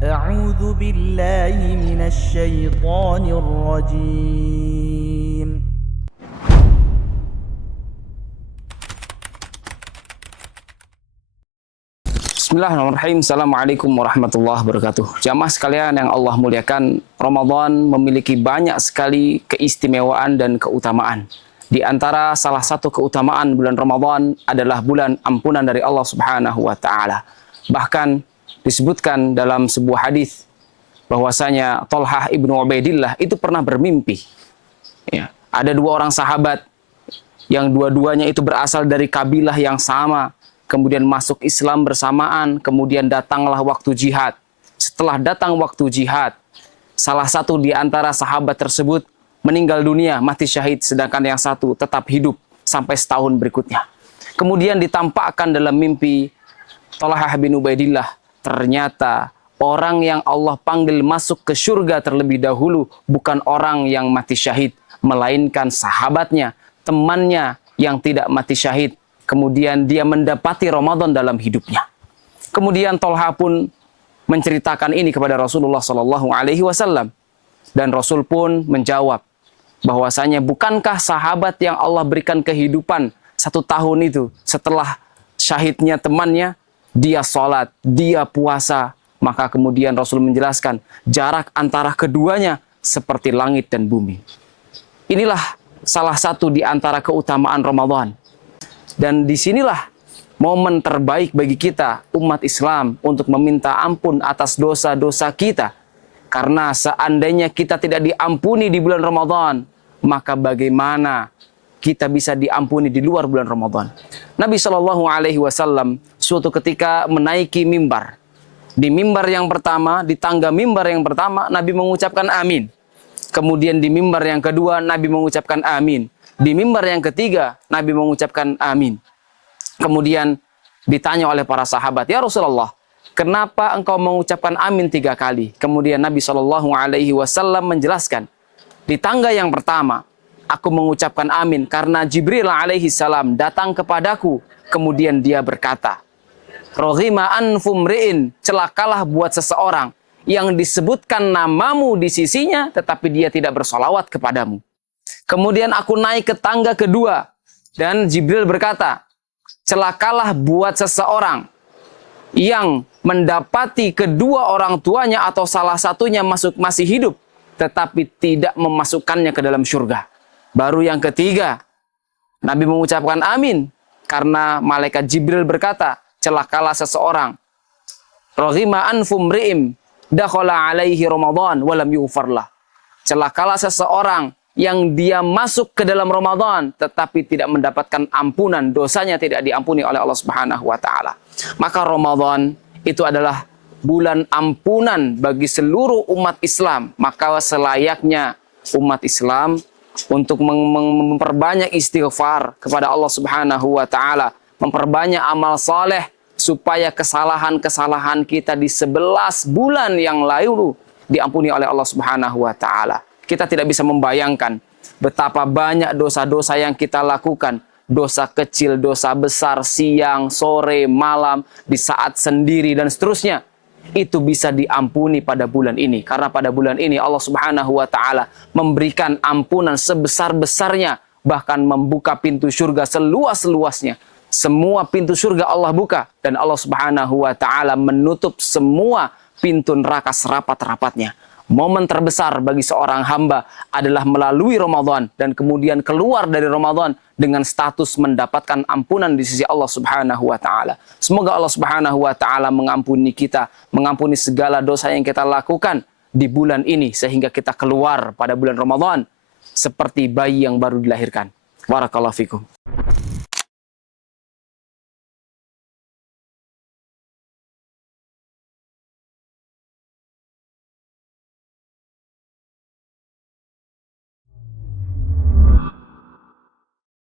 أعوذ بالله من الشيطان الرجيم. Bismillahirrahmanirrahim. Assalamualaikum warahmatullahi wabarakatuh. Jamaah sekalian yang Allah muliakan, Ramadan memiliki banyak sekali keistimewaan dan keutamaan. Di antara salah satu keutamaan bulan Ramadan adalah bulan ampunan dari Allah Subhanahu wa taala. Bahkan disebutkan dalam sebuah hadis bahwasanya Thalhah ibnu Ubaidillah itu pernah bermimpi. Ya, ada dua orang sahabat yang dua-duanya itu berasal dari kabilah yang sama, kemudian masuk Islam bersamaan, kemudian datanglah waktu jihad. Setelah datang waktu jihad, salah satu di antara sahabat tersebut meninggal dunia, mati syahid, sedangkan yang satu tetap hidup sampai setahun berikutnya. Kemudian ditampakkan dalam mimpi Thalhah bin Ubaidillah, ternyata orang yang Allah panggil masuk ke surga terlebih dahulu bukan orang yang mati syahid, melainkan sahabatnya, temannya yang tidak mati syahid. Kemudian dia mendapati Ramadan dalam hidupnya. Kemudian Thalhah pun menceritakan ini kepada Rasulullah SAW. Dan Rasul pun menjawab bahwasanya bukankah sahabat yang Allah berikan kehidupan 1 tahun itu setelah syahidnya temannya, dia sholat, dia puasa. Maka kemudian Rasul menjelaskan jarak antara keduanya seperti langit dan bumi. Inilah salah satu di antara keutamaan Ramadan. Dan disinilah momen terbaik bagi kita, umat Islam, untuk meminta ampun atas dosa-dosa kita. Karena seandainya kita tidak diampuni di bulan Ramadan, maka bagaimana kita bisa diampuni di luar bulan Ramadan? Nabi SAW suatu ketika menaiki mimbar. Di mimbar yang pertama, di tangga mimbar yang pertama, Nabi mengucapkan amin. Kemudian di mimbar yang kedua, Nabi mengucapkan amin. Di mimbar yang ketiga, Nabi mengucapkan amin. Kemudian ditanya oleh para sahabat, "Ya Rasulullah, kenapa engkau mengucapkan amin 3 kali?" Kemudian Nabi SAW menjelaskan, di tangga yang pertama, aku mengucapkan amin karena Jibril alaihissalam datang kepadaku. Kemudian dia berkata, "Roghima anfumri'in," celakalah buat seseorang yang disebutkan namamu di sisinya, tetapi dia tidak bersolawat kepadamu. Kemudian aku naik ke tangga kedua, dan Jibril berkata, celakalah buat seseorang yang mendapati kedua orang tuanya atau salah satunya masih hidup, tetapi tidak memasukkannya ke dalam surga. Baru yang ketiga, Nabi mengucapkan amin, karena malaikat Jibril berkata, celakalah seseorang, roghima anfum ri'im, dakhala alaihi Ramadan, walam yughfarlah. Celakalah seseorang yang dia masuk ke dalam Ramadan tetapi tidak mendapatkan ampunan, dosanya tidak diampuni oleh Allah Subhanahu wa taala. Maka Ramadan itu adalah bulan ampunan bagi seluruh umat Islam. Maka selayaknya umat Islam untuk memperbanyak istighfar kepada Allah Subhanahu wa taala, memperbanyak amal saleh supaya kesalahan-kesalahan kita di 11 bulan yang lalu diampuni oleh Allah Subhanahu wa taala. Kita tidak bisa membayangkan betapa banyak dosa-dosa yang kita lakukan. Dosa kecil, dosa besar, siang, sore, malam, di saat sendiri, dan seterusnya. Itu bisa diampuni pada bulan ini. Karena pada bulan ini Allah Subhanahu wa ta'ala memberikan ampunan sebesar-besarnya. Bahkan membuka pintu surga seluas-luasnya. Semua pintu surga Allah buka. Dan Allah Subhanahu wa ta'ala menutup semua pintu neraka serapat-rapatnya. Momen terbesar bagi seorang hamba adalah melalui Ramadan dan kemudian keluar dari Ramadan dengan status mendapatkan ampunan di sisi Allah Subhanahu wa taala. Semoga Allah Subhanahu wa taala mengampuni kita, mengampuni segala dosa yang kita lakukan di bulan ini sehingga kita keluar pada bulan Ramadan seperti bayi yang baru dilahirkan. Barakallahu fikum.